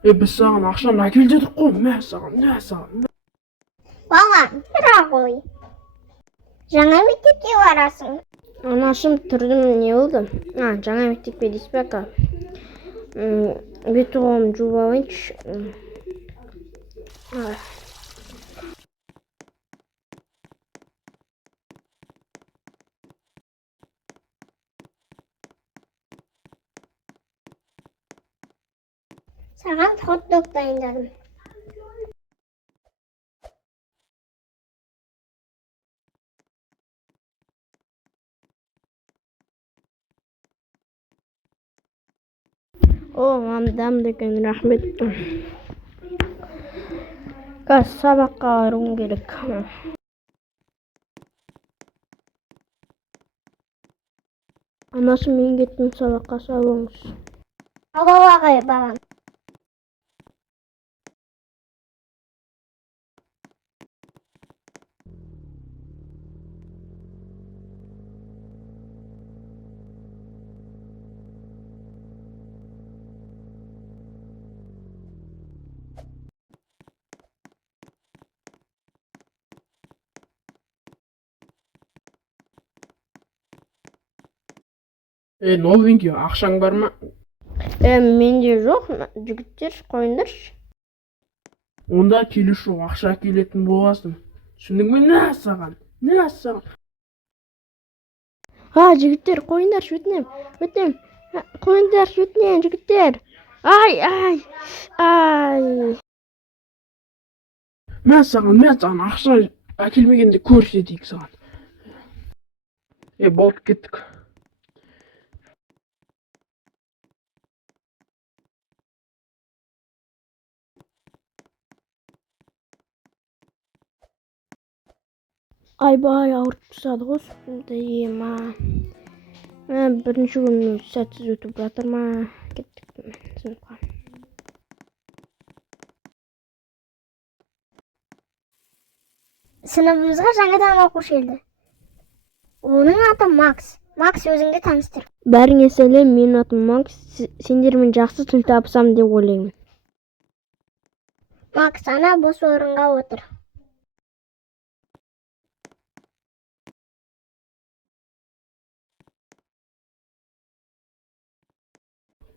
Biz sаған ақшаны әкел дедік қой, мә саған. Балам, тұра ғой. Жаңа мектепке барасың. Анашым тұрдым, не болды? Жаңа мектепке дейсіз бе ака? Бет қолымды жуып алайыншы. Саған хот-дог дайындадым. Мамдам екен, рахмет. Қазір сабаққа баруым керек. Анашым, мен кеттім, сабаққа сау болыңыз. Ал ағай, балам. Новенький, ақшаң бар ма? Менде жоқ, жігіттер, қойыңдаршы. Онда келесі жолы ақша әкелетін боласың. Түсіндің бе? Нә саған? Жігіттер, қойыңдаршы, өтінем. Қойыңдаршы, өтінем, жігіттер. Ай. Мә саған ақша әкелмегенде көрсетейік саған. Болып кеттік. Айбай, ауырып тастады ғой үстімді, ема. Бірінші күн сәтсіз өтіп жатыр ма? Кеттік сыныпқа. Сыныбымызға жаңадан оқушы келді. Оның аты Макс. Макс, өзіңді таныстыр. Бәріңе сәлем, менің атым Макс. Сендермен жақсы тіл табысам деп ойлаймын. Макс, ана бос орынға отыр.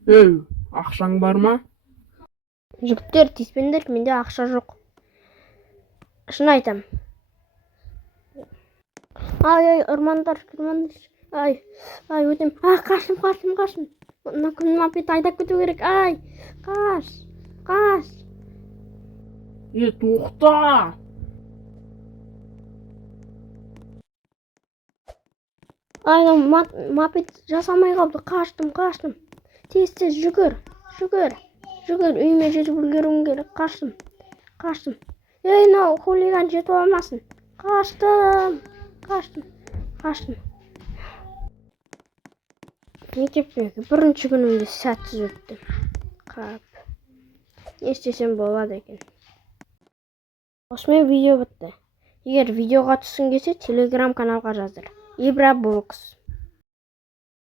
Ақшаң бар ма? Жігіттер, тиіспеңдер, менде ақша жоқ. Шын айтам. Ұрмандар. Өтем. Қашым. Күнім апет айдап кету керек. Қаш. Тоқта! Мапет жасамай қалды. Қаштым. Тез, жүгір. Үйіме жетіп үлгеруім керек. Қаштым. Мынау хулиган жетіп алмасын. Қаштым. Мектептегі бірінші күнімде сәтсіз өтті. Не істесем болады екен. Осымен видео бітті. Егер видеоға түскің келсе, Telegram каналға жаздыр. Ибра Бокс.